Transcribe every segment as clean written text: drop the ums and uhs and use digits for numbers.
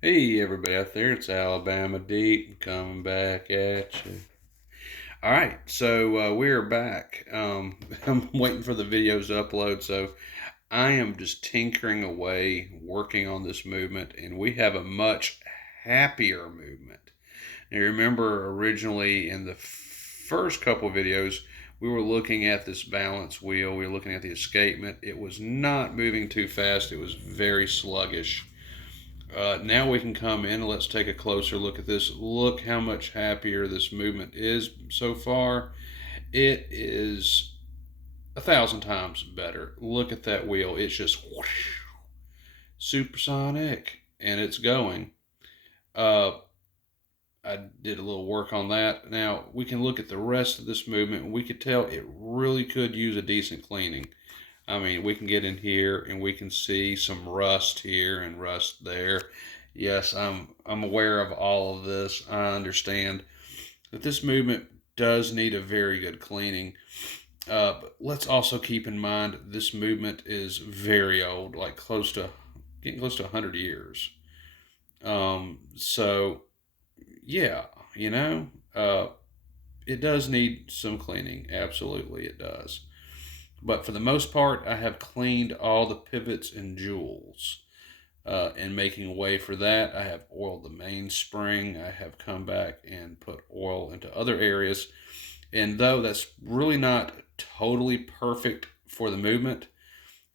Hey everybody out there, it's Alabama Deep coming back at you. All right, so we're back. I'm waiting for the videos to upload, so I am just tinkering away, working on this movement, and we have a much happier movement. Now, remember originally in the first couple videos, we were looking at this balance wheel, we were looking at the escapement. It was not moving too fast, it was very sluggish. Now we can come in and let's take a closer look at this. Look how much happier this movement is so far. It is 1,000 times better. Look at that wheel. It's just whoosh, supersonic and it's going. Uh, I did a little work on that. Now we can look at the rest of this movement and we could tell it really could use a decent cleaning. I mean, we can get in here and we can see some rust here and rust there. Yes, I'm aware of all of this. I understand that this movement does need a very good cleaning. But let's also keep in mind this movement is very old, like getting close to 100 years. So yeah, you know, uh, it does need some cleaning. Absolutely, it does. But for the most part, I have cleaned all the pivots and jewels. And making way for that, I have oiled the mainspring. I have come back and put oil into other areas. And though that's really not totally perfect for the movement,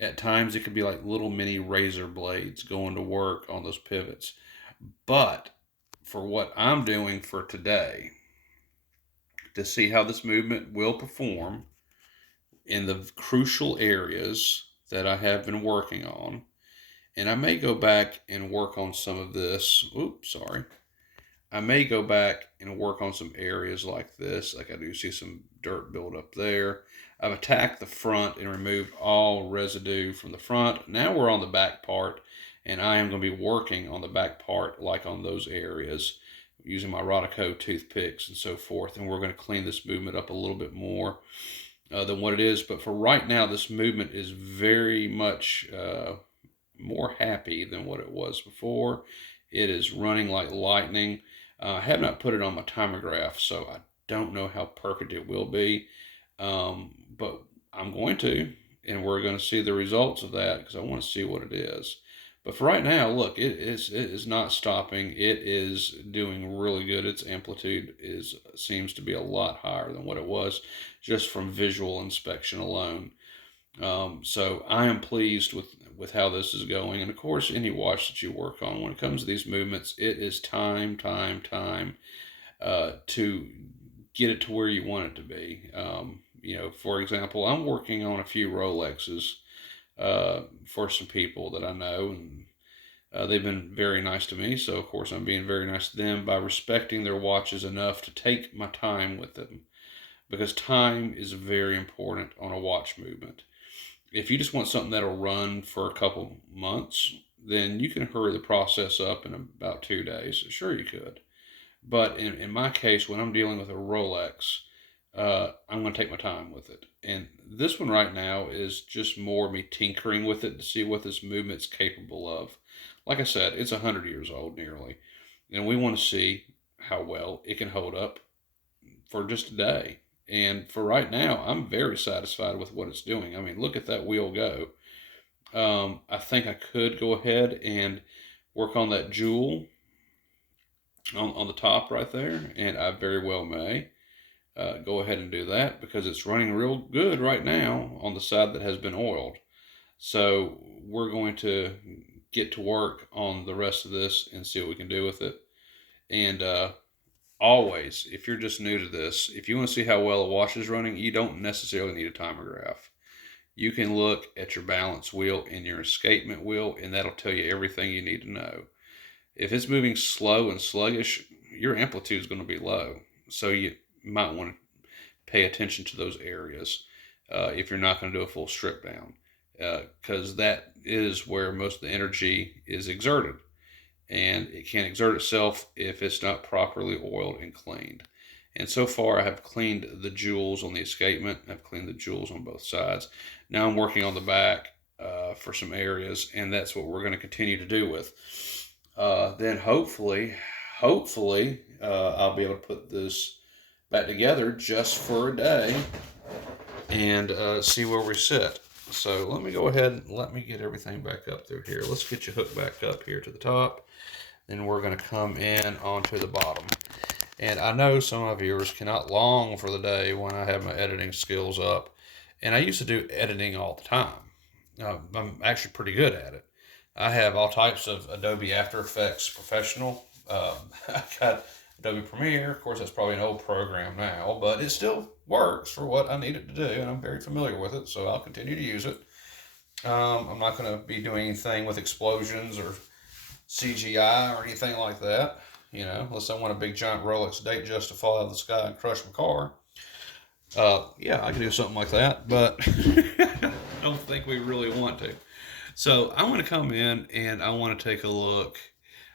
at times it could be like little mini razor blades going to work on those pivots. But for what I'm doing for today, to see how this movement will perform in the crucial areas that I have been working on, and I may go back and work on some of this. Oops, sorry. I may go back and work on some areas like this. Like I do see some dirt build up there. I've attacked the front and removed all residue from the front. Now we're on the back part, and I am going to be working on the back part like on those areas using my Rodico toothpicks and so forth. And we're going to clean this movement up a little bit more than what it is. But for right now, this movement is very much more happy than what it was before. It is running like lightning. I have not put it on my timograph, so I don't know how perfect it will be. But I'm going to, and we're going to see the results of that because I want to see what it is. But for right now, look, it is not stopping. It is doing really good. Its amplitude is seems to be a lot higher than what it was just from visual inspection alone. So I am pleased with how this is going. And of course, any watch that you work on, when it comes to these movements, it is time to get it to where you want it to be. For example, I'm working on a few Rolexes for some people that I know, and they've been very nice to me. So of course, I'm being very nice to them by respecting their watches enough to take my time with them because time is very important on a watch movement. If you just want something that'll run for a couple months, then you can hurry the process up in about 2 days. Sure, you could. But in my case, when I'm dealing with a Rolex, I'm going to take my time with it. And this one right now is just more me tinkering with it to see what this movement's capable of. Like I said, it's 100 years old nearly. And we want to see how well it can hold up for just a day. And for right now, I'm very satisfied with what it's doing. I mean, look at that wheel go. I think I could go ahead and work on that jewel on the top right there, and I very well may go ahead and do that because it's running real good right now on the side that has been oiled. So we're going to get to work on the rest of this and see what we can do with it. And always, if you're just new to this, if you want to see how well a watch is running, you don't necessarily need a timograph. You can look at your balance wheel and your escapement wheel, and that'll tell you everything you need to know. If it's moving slow and sluggish, your amplitude is going to be low. So you might want to pay attention to those areas if you're not going to do a full strip down, because that is where most of the energy is exerted. And it can't exert itself if it's not properly oiled and cleaned. And so far, I have cleaned the jewels on the escapement. I've cleaned the jewels on both sides. Now I'm working on the back for some areas, and that's what we're going to continue to do with. Then hopefully, I'll be able to put this back together just for a day and see where we sit. So let me go ahead and let me get everything back up through here. Let's get you hooked back up here to the top. Then we're going to come in onto the bottom. And I know some of my viewers cannot long for the day when I have my editing skills up. And I used to do editing all the time. I'm actually pretty good at it. I have all types of Adobe After Effects Professional. I got Adobe Premiere. Of course, that's probably an old program now, but it still works for what I need it to do, and I'm very familiar with it, so I'll continue to use it. I'm not going to be doing anything with explosions or CGI or anything like that, unless I want a big giant Rolex date just to fall out of the sky and crush my car. Yeah, I can do something like that, but I don't think we really want to. So I want to come in and I want to take a look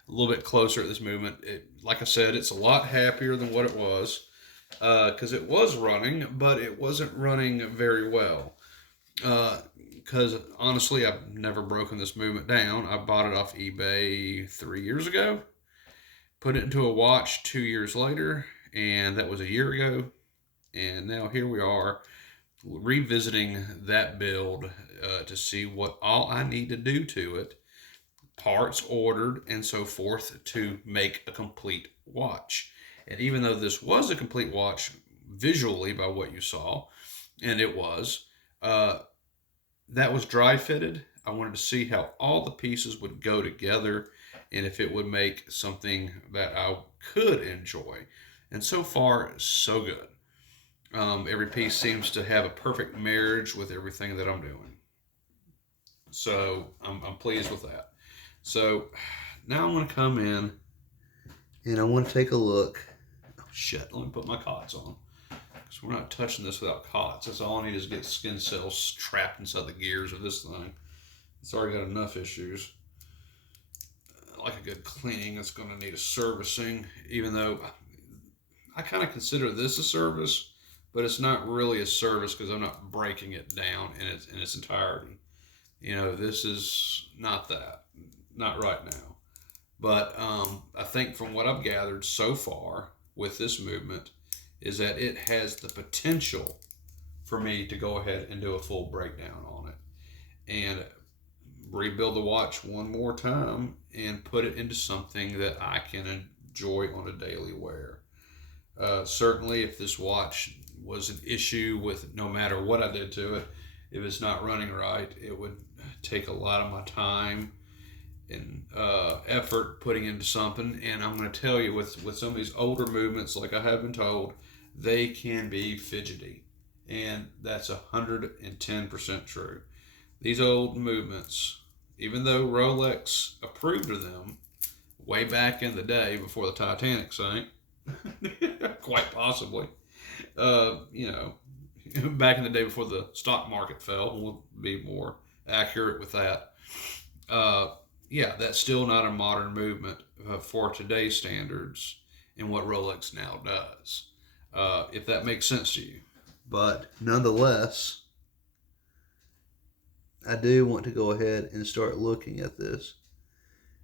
a little bit closer at this movement. Like I said, it's a lot happier than what it was because it was running, but it wasn't running very well. Because honestly, I've never broken this movement down. I bought it off eBay 3 years ago, put it into a watch 2 years later, and that was a year ago. And now here we are revisiting that build to see what all I need to do to it, parts ordered, and so forth to make a complete watch. And even though this was a complete watch visually by what you saw, and it was, that was dry fitted. I wanted to see how all the pieces would go together and if it would make something that I could enjoy. And so far, so good. Every piece seems to have a perfect marriage with everything that I'm doing. So I'm pleased with that. So now I'm going to come in and I want to take a look. Oh, shit. Let me put my cots on. Because we're not touching this without cots. That's all I need is get skin cells trapped inside the gears of this thing. It's already got enough issues. Like a good cleaning, it's going to need a servicing, even though I kind of consider this a service, but it's not really a service because I'm not breaking it down in its entirety. This is not that, not right now. But I think from what I've gathered so far with this movement is that it has the potential for me to go ahead and do a full breakdown on it and rebuild the watch one more time and put it into something that I can enjoy on a daily wear. Certainly, if this watch was an issue with no matter what I did to it, if it's not running right, it would take a lot of my time and effort putting into something. And I'm going to tell you, with some of these older movements, like I have been told, they can be fidgety. And that's 110% true. These old movements, even though Rolex approved of them way back in the day before the Titanic sank, quite possibly, back in the day before the stock market fell, we'll be more accurate with that. Yeah, that's still not a modern movement for today's standards and what Rolex now does, if that makes sense to you. But nonetheless, I do want to go ahead and start looking at this.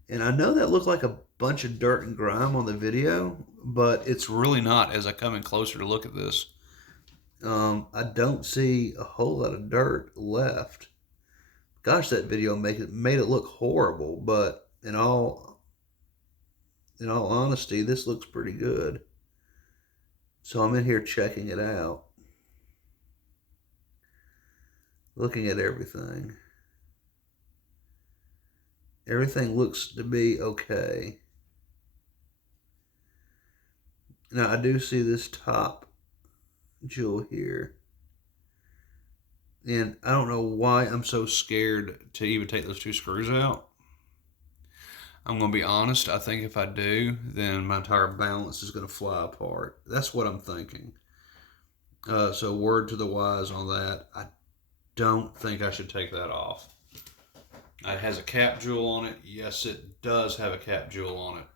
And I know that looked like a bunch of dirt and grime on the video, but it's really not as I come in closer to look at this. I don't see a whole lot of dirt left. Gosh, that video made it look horrible, but in all honesty, this looks pretty good. So I'm in here checking it out, looking at everything. Everything looks to be okay. Now I do see this top jewel here. And I don't know why I'm so scared to even take those two screws out. I'm going to be honest. I think if I do, then my entire balance is going to fly apart. That's what I'm thinking. So word to the wise on that. I don't think I should take that off. It has a cap jewel on it. Yes, it does have a cap jewel on it.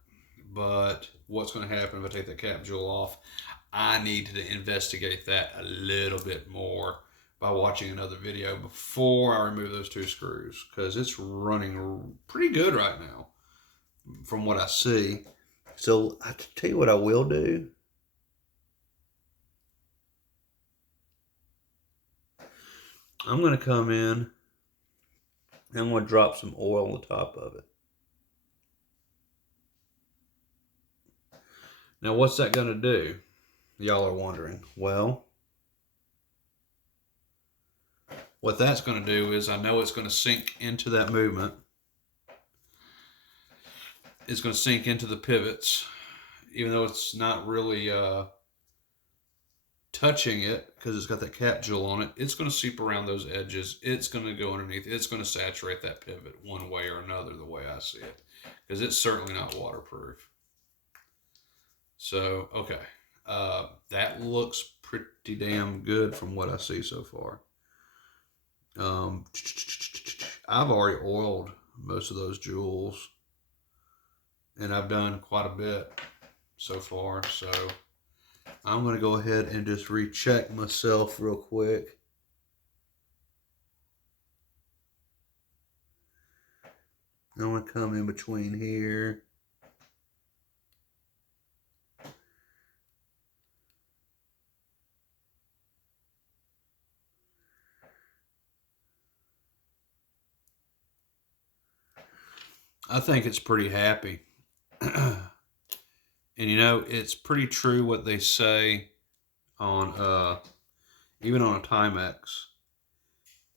But what's going to happen if I take that cap jewel off? I need to investigate that a little bit more by watching another video before I remove those two screws, because it's running pretty good right now from what I see. So I tell you what I will do. I'm going to come in and I'm going to drop some oil on the top of it. Now, what's that going to do? Y'all are wondering. Well, what that's going to do is I know it's going to sink into that movement. It's going to sink into the pivots, even though it's not really touching it because it's got that cap jewel on it. It's going to seep around those edges. It's going to go underneath. It's going to saturate that pivot one way or another, the way I see it, because it's certainly not waterproof. So, okay. That looks pretty damn good from what I see so far. I've already oiled most of those jewels, and I've done quite a bit so far. So I'm going to go ahead and just recheck myself real quick. I'm going to come in between here. I think it's pretty happy. And you know, it's pretty true what they say on even on a Timex.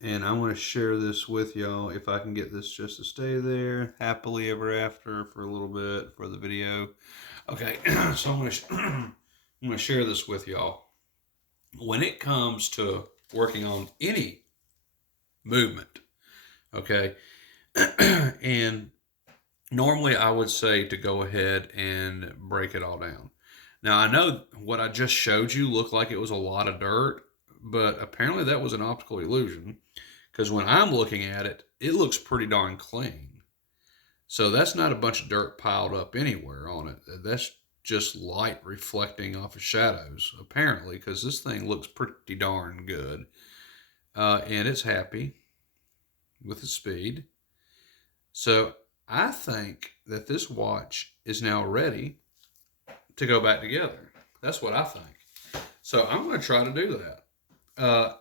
And I want to share this with y'all if I can get this just to stay there happily ever after for a little bit for the video. Okay, so I'm gonna share this with y'all. When it comes to working on any movement, okay, and normally I would say to go ahead and break it all down. Now I know what I just showed you looked like it was a lot of dirt, but apparently that was an optical illusion because when I'm looking at it, it looks pretty darn clean. So that's not a bunch of dirt piled up anywhere on it. That's just light reflecting off of shadows, apparently, because this thing looks pretty darn good. And it's happy with the speed. So I think that this watch is now ready to go back together. That's what I think. So I'm going to try to do that.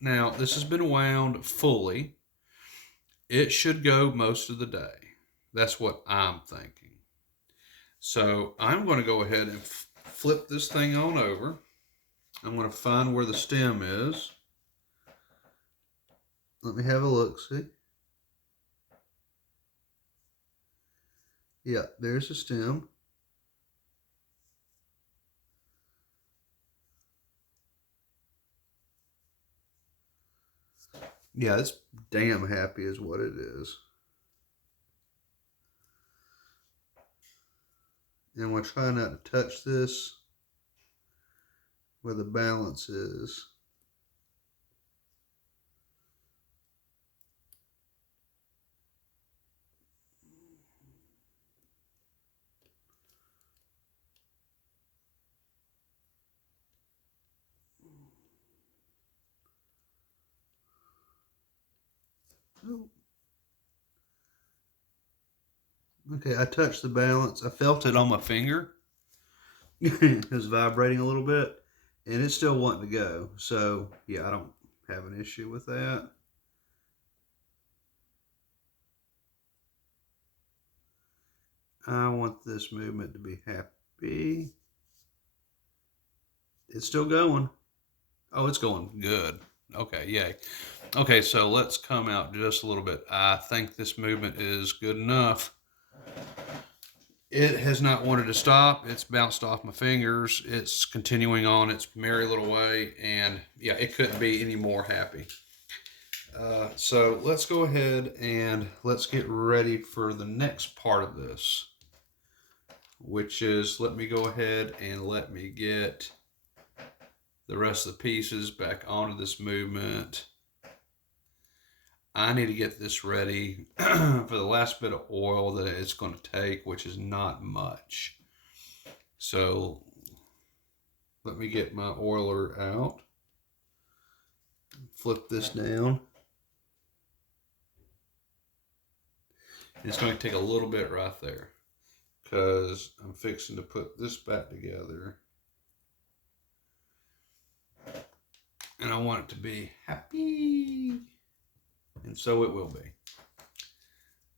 Now, this has been wound fully. It should go most of the day. That's what I'm thinking. So I'm going to go ahead and flip this thing on over. I'm going to find where the stem is. Let me have a look, see? Yeah, there's the stem. Yeah, it's damn happy is what it is. And we'll try not to touch this where the balance is. Oh. Okay, I touched the balance. I felt it on my finger. It was vibrating a little bit, and it's still wanting to go. So, yeah, I don't have an issue with that. I want this movement to be happy. It's still going. Oh, it's going good. Okay, yay. Okay, so let's come out just a little bit. I think this movement is good enough. It has not wanted to stop. It's bounced off my fingers. It's continuing on its merry little way. And yeah, it couldn't be any more happy. So let's go ahead and let's get ready for the next part of this, which is let me go ahead and let me get the rest of the pieces back onto this movement. I need to get this ready for the last bit of oil that it's going to take, which is not much. So let me get my oiler out. Flip this down. It's going to take a little bit right there. because I'm fixing to put this back together. And I want it to be happy. And so it will be.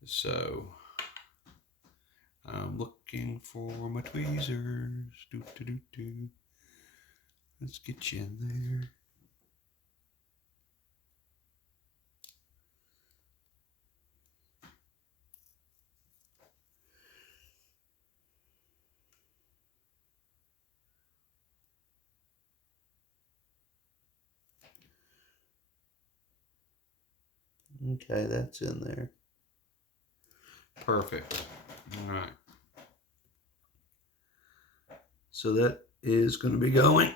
So I'm looking for my tweezers. Do, do, do, do. Let's get you in there. Okay, that's in there. Perfect. All right. So that is going to be going.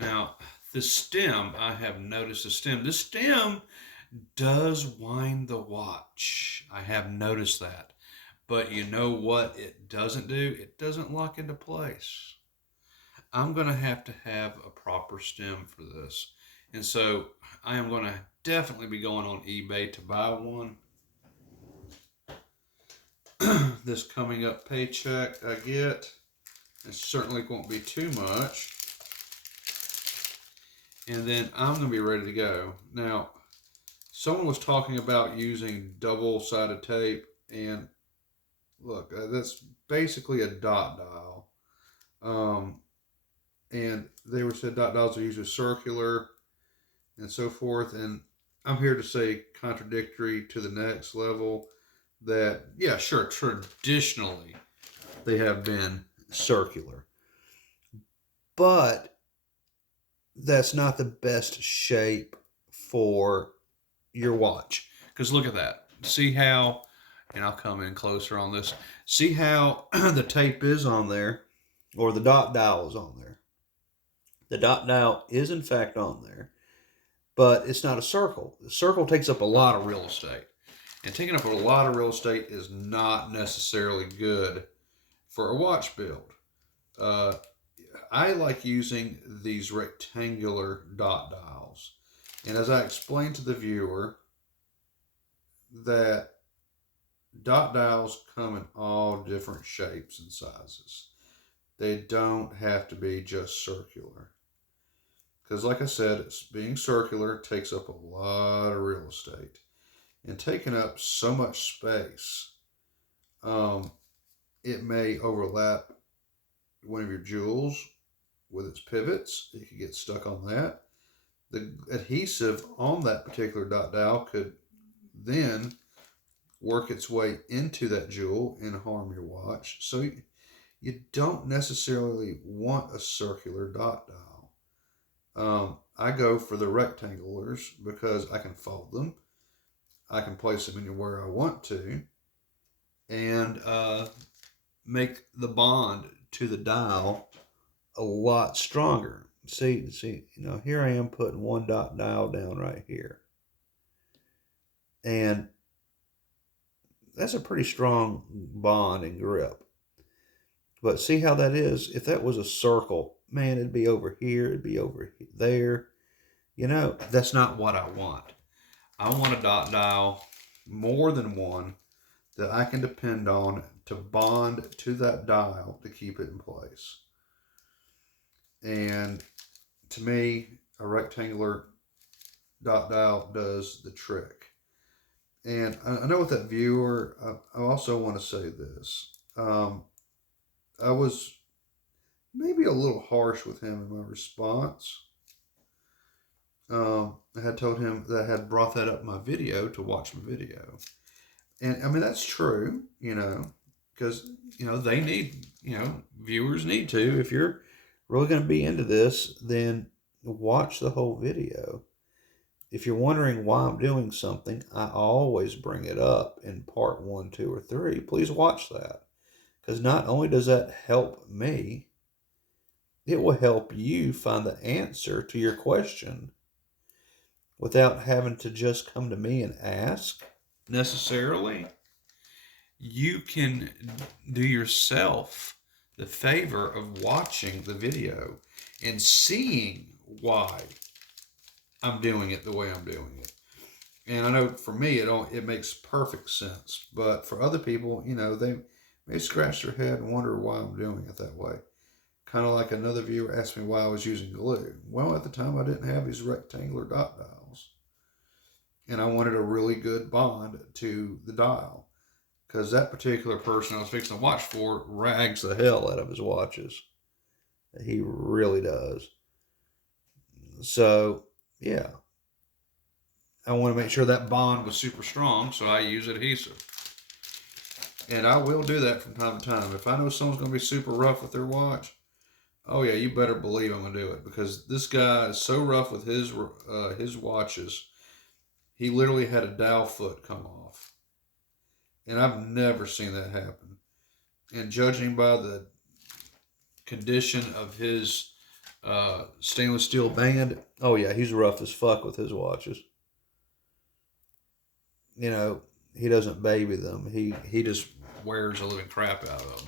Now, the stem, I have noticed the stem. The stem does wind the watch. I have noticed that. But you know what it doesn't do? It doesn't lock into place. I'm going to have a proper stem for this. And so I am going to definitely be going on eBay to buy one. This coming up paycheck I get, it certainly won't be too much. And then I'm going to be ready to go. Now, someone was talking about using double-sided tape, and look, that's basically a dot dial. And they were said dot dials are usually circular and so forth. And I'm here to say, contradictory to the next level, that yeah, sure, traditionally they have been circular, but that's not the best shape for your watch. Because look at that. See how, and I'll come in closer on this. See how the tape is on there, or the dot dial is on there. The dot dial is in fact on there, but it's not a circle. The circle takes up a lot of real estate. And taking up a lot of real estate is not necessarily good for a watch build. Uh, I like using these rectangular dot dials. And as I explained to the viewer, that dot dials come in all different shapes and sizes. They don't have to be just circular. Because like I said, it's being circular takes up a lot of real estate. And taking up so much space, it may overlap one of your jewels with its pivots. It could get stuck on that. The adhesive on that particular dot dial could then work its way into that jewel and harm your watch. So you don't necessarily want a circular dot dial. I go for the rectangulars because I can fold them. I can place them anywhere I want to, and make the bond to the dial a lot stronger. See, here I am putting one dot dial down right here, and that's a pretty strong bond and grip. But see how that is? If that was a circle, man, it'd be over here, it'd be over there. That's not what I want. I want a dot dial, more than one, that I can depend on to bond to that dial to keep it in place. And to me, a rectangular dot dial does the trick. And I know with that viewer, I also want to say this. I was maybe a little harsh with him in my response. I had told him that I had brought that up in my video to watch my video. And I mean, that's true, because, they need, viewers need to. If you're really going to be into this, then watch the whole video. If you're wondering why I'm doing something, I always bring it up in part 1, 2, or 3. Please watch that. Because not only does that help me, it will help you find the answer to your question without having to just come to me and ask necessarily. You can do yourself the favor of watching the video and seeing why I'm doing it the way I'm doing it. And I know for me, it makes perfect sense. But for other people, may scratch their head and wonder why I'm doing it that way. Kind of like another viewer asked me why I was using glue. Well, at the time I didn't have these rectangular dot dials, and I wanted a really good bond to the dial because that particular person I was fixing to watch for rags the hell out of his watches. He really does. So, yeah, I want to make sure that bond was super strong, so I use adhesive. And I will do that from time to time. If I know someone's going to be super rough with their watch, oh yeah, you better believe I'm going to do it because this guy is so rough with his watches. He literally had a dial foot come off, and I've never seen that happen. And judging by the condition of his stainless steel band, oh yeah, he's rough as fuck with his watches. You know, he doesn't baby them. He just wears the living crap out of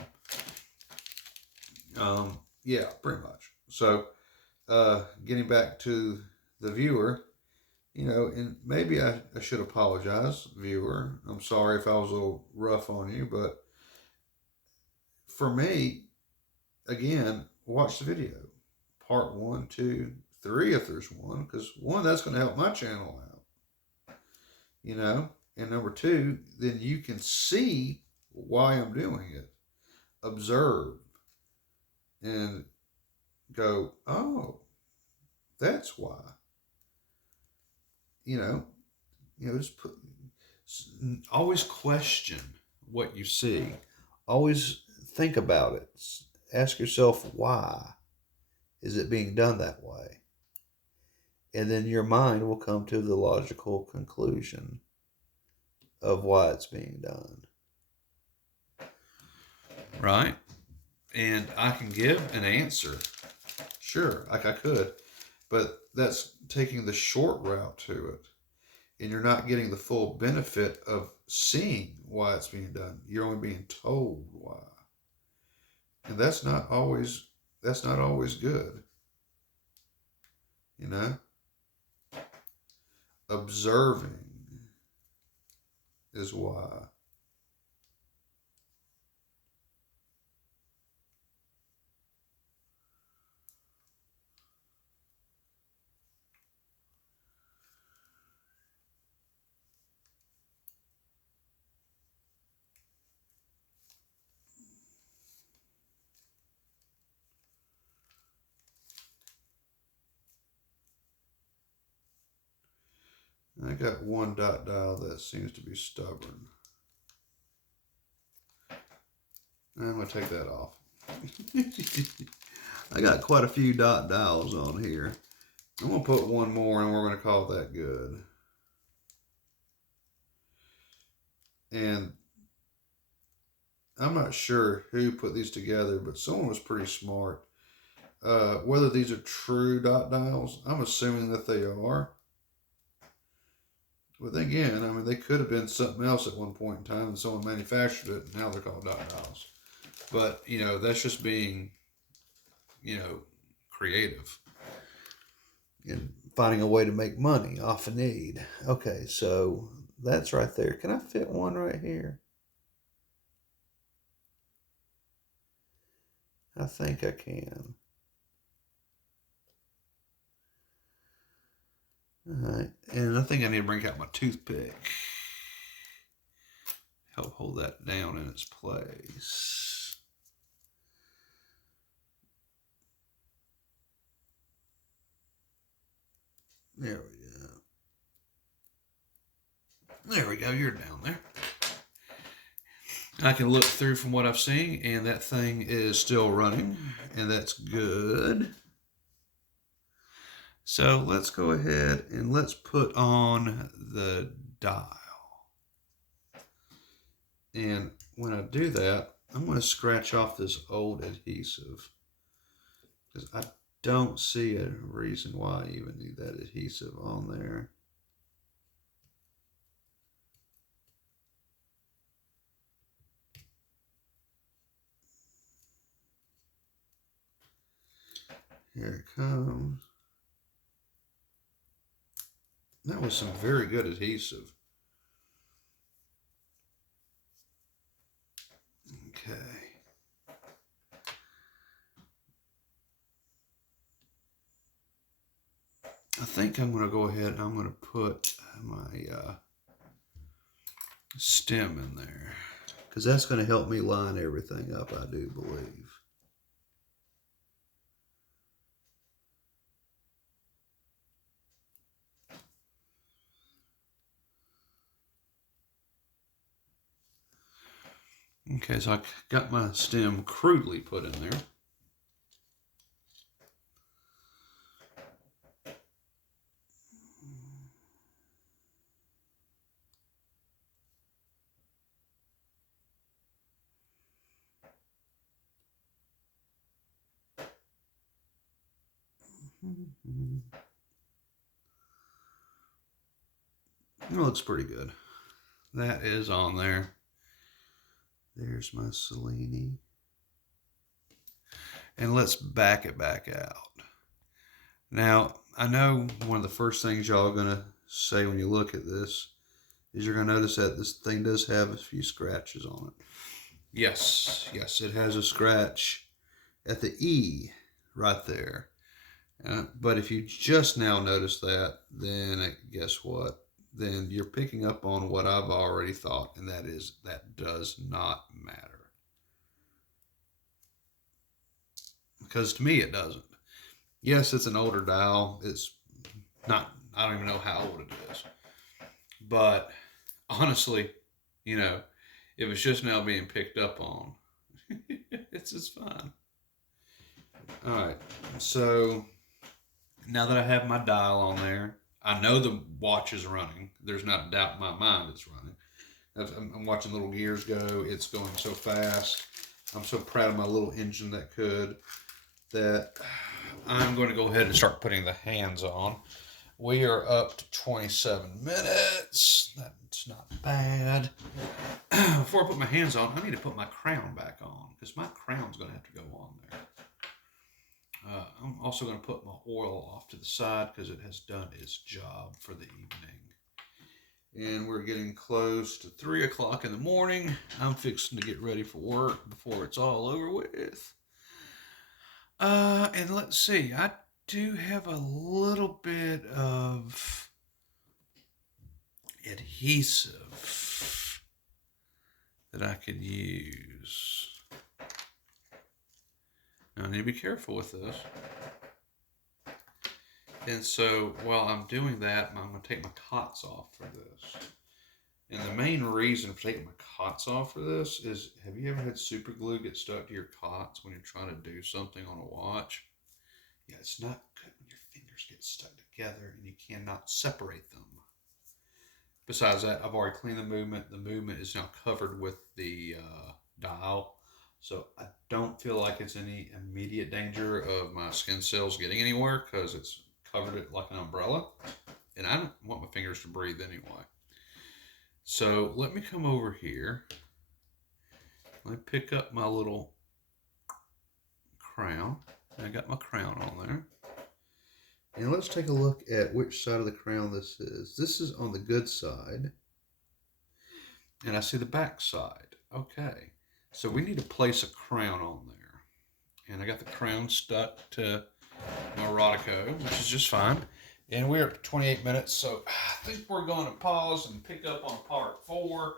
them. Yeah, pretty much. So, getting back to the viewer, you know, and maybe I should apologize, viewer. I'm sorry if I was a little rough on you, but for me, again, watch the video. Part one, two, three, if there's one, because one, that's going to help my channel out, you know, and number two, then you can see why I'm doing it, observe, and go, oh, that's why, you know, just always question what you see, always think about it, ask yourself why is it being done that way, and then your mind will come to the logical conclusion of why it's being done. Right? And I can give an answer. Sure, like I could, but that's taking the short route to it. And you're not getting the full benefit of seeing why it's being done. You're only being told why. And that's not always good. You know? Observing is why. I got one dot dial that seems to be stubborn. I'm going to take that off. I got quite a few dot dials on here. I'm going to put one more and we're going to call that good. And I'm not sure who put these together, but someone was pretty smart. Whether these are true dot dials, I'm assuming that they are. But again, I mean, they could have been something else at one point in time and someone manufactured it and now they're called dot dials. But, that's just being, creative and finding a way to make money off a need. Okay, so that's right there. Can I fit one right here? I think I can. All right, and I think I need to bring out my toothpick. Help hold that down in its place. There we go. There we go. You're down there. I can look through from what I've seen, and that thing is still running, and that's good. So let's go ahead and let's put on the dial. And when I do that, I'm going to scratch off this old adhesive because I don't see a reason why I even need that adhesive on there. Here it comes. That was some very good adhesive. Okay. I think I'm going to go ahead and I'm going to put my stem in there because that's going to help me line everything up, I do believe. Okay, so I got my stem crudely put in there. It looks pretty good. That is on there. There's my Cellini. And let's back it back out. Now, I know one of the first things y'all are going to say when you look at this is you're going to notice that this thing does have a few scratches on it. Yes, it has a scratch at the E right there. But if you just now notice that, then guess what? Then you're picking up on what I've already thought, and that is that does not matter. Because to me, it doesn't. Yes, it's an older dial. It's not, I don't even know how old it is. But honestly, you know, if it's just now being picked up on, it's just fine. All right. So now that I have my dial on there, I know the watch is running. There's not a doubt in my mind it's running. I'm watching little gears go. It's going so fast. I'm so proud of my little engine that I'm going to go ahead and start putting the hands on. We are up to 27 minutes. That's not bad. Before I put my hands on, I need to put my crown back on because my crown's going to have to go on there. I'm also going to put my oil off to the side because it has done its job for the evening. And we're getting close to 3 o'clock in the morning. I'm fixing to get ready for work before it's all over with. And let's see, I do have a little bit of adhesive that I could use. Now I need to be careful with this. And so while I'm doing that, I'm going to take my cots off for this. And the main reason for taking my cots off for this is, have you ever had super glue get stuck to your cots when you're trying to do something on a watch? Yeah, it's not good when your fingers get stuck together and you cannot separate them. Besides that, I've already cleaned the movement. The movement is now covered with the dial. So I don't feel like it's any immediate danger of my skin cells getting anywhere because it's covered it like an umbrella. And I don't want my fingers to breathe anyway. So let me come over here. Let me pick up my little crown. I got my crown on there. And let's take a look at which side of the crown this is. This is on the good side. And I see the back side. Okay. So we need to place a crown on there. And I got the crown stuck to my Rodico, which is just fine. And we're at 28 minutes, so I think we're going to pause and pick up on part 4.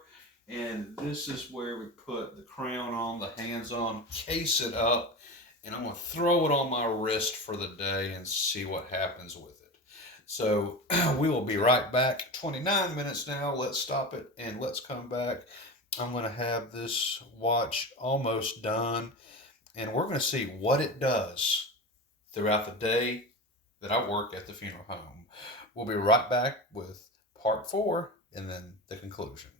And this is where we put the crown on, the hands on, case it up, and I'm going to throw it on my wrist for the day and see what happens with it. So we will be right back. 29 minutes now. Let's stop it and let's come back. I'm going to have this watch almost done, and we're going to see what it does throughout the day that I work at the funeral home. We'll be right back with part 4 and then the conclusion.